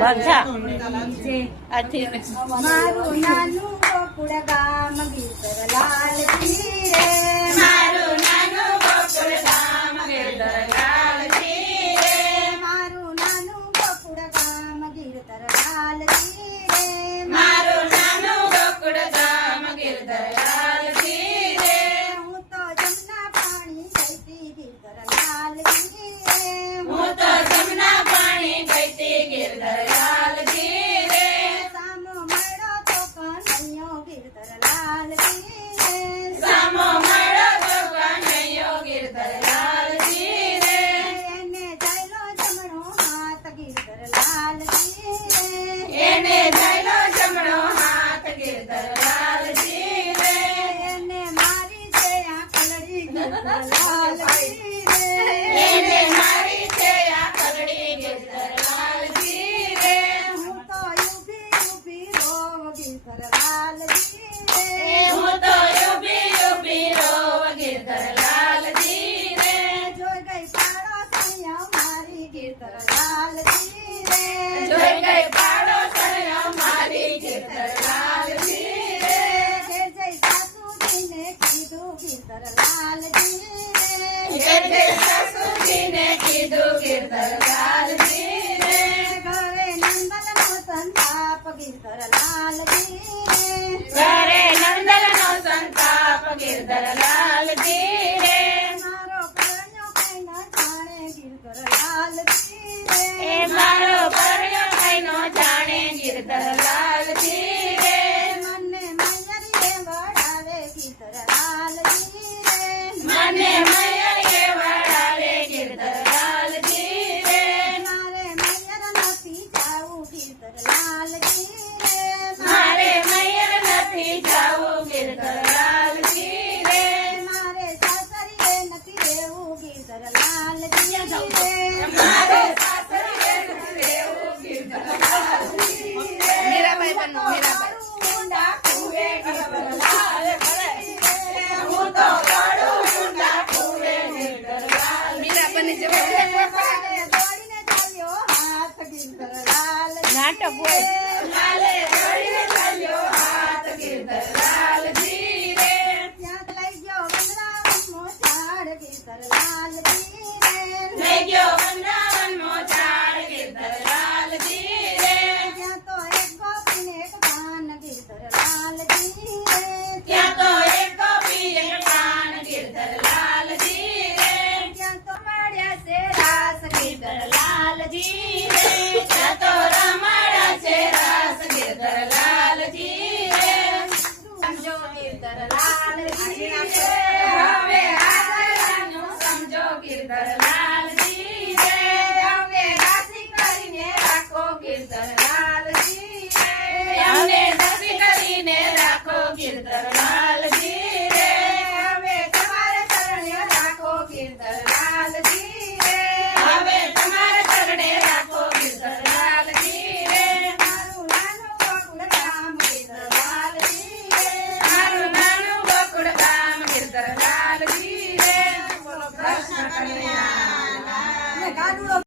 બધા મારું નાનું ગોકુળ ગામ ગીરધરલાલજી રે મારું નાનું ગોકુળ ગામ ગીરધરલાલજી રે મારું નાનું ગોકુળ ગામ ગીરધરલાલજી રે મારું નાનું ગોકુળ ગામ ગીરધરલાલજી રે હું તો જમના પાણી જઈતી ગીરધરલાલજી રે હું તો જમના પાણી પીતી ગીરધરલાલજી રે સામો મળ્યો તો કનૈયો ગીરધરલાલજી રે સામો મળ્યો તો કનૈયો ગીરધરલાલજી રે એને જયલો જમણો હાથ ગીરધરલાલજી રે એને જયલો જમણો હાથ ગીરધરલાલજી રે એને મારી છે આંખલડી ગીરધરલાલજી રે એને મારી છે આ કગડી ગીરધરલાલજી રે હું તો ઊભી રોવ ગીરધરલાલજી રે હું તો ઊભી રોવ ગીરધરલાલજી રે જોઈ ગઈ પાડોશીયા મારી ગીરધરલાલજી રે જોઈ ગઈ પાડોશીઓ મારી ગીરધરલાલજી રે ઘેર જઈ સાસુજીને કીધું ગીરધરલાલજી રે ઘેર જઈ સાસુજીને કીધું ગીરધરલાલજી રે ઘરે નંદનનો સંતાપ ગીરધરલાલજી રે ઘરે નંદનનો સંતાપ ગીરધરલાલજી રે મારો પરણ્યો કઈ ન જાણે ગીરધરલાલજી રે એ મારો પરણ્યો કઈ નો જાણે ગીરધરલાલજી રે મને મૈયરીએ વડાવે ગીરધરલાલજી રે મને મયરીએ વડાવે ગીરધરલાલજી રે મારે મૈયર નથી જાવું ગીરધરલાલજી રે મારે મયર નથી જાવું ગીરધરલાલજી રે મારે સાસરીએ નથી રહેવું ગીરધરલાલજી રે મારે સાસરીએ નથી રહેવું ગીરધરલાલજી રે મીરાબાઈ બનો મીરાબાઈ ઊંડા કૂવે ગીરધરલાલજી રે હું તો પડું ઊંડા કૂવે ગીરધરલાલ મીરાબાઈ દોડીને ચાલ્યો હાથ ગીરધરલાલજી નાટક હોય. લાલે દોડીને ચાલ્યો હાથ ગીરધરલાલજી રે ત્યાં લઈ ગયો વનરાવનનો ઝાડ ગીરધરલાલજી રે લઈ ગયો વનરાવનનો ઝાડ ગીરધરલાલજી રે ત્યાં તો એક ગોપીને એક પાન ગીરધરલાલજી રે ત્યાં તો એક ગોપી એક પાન ગીરધરલાલજી રે ત્યાં તો મળ્યા છે રાસ ગીરધરલાલજી રે ત્યાં તો રમાડા છે રાસ ગીરધરલાલજી રે સમજો ગીરધરલાલજી રે હવે આ સમજો ગીરધરલાલ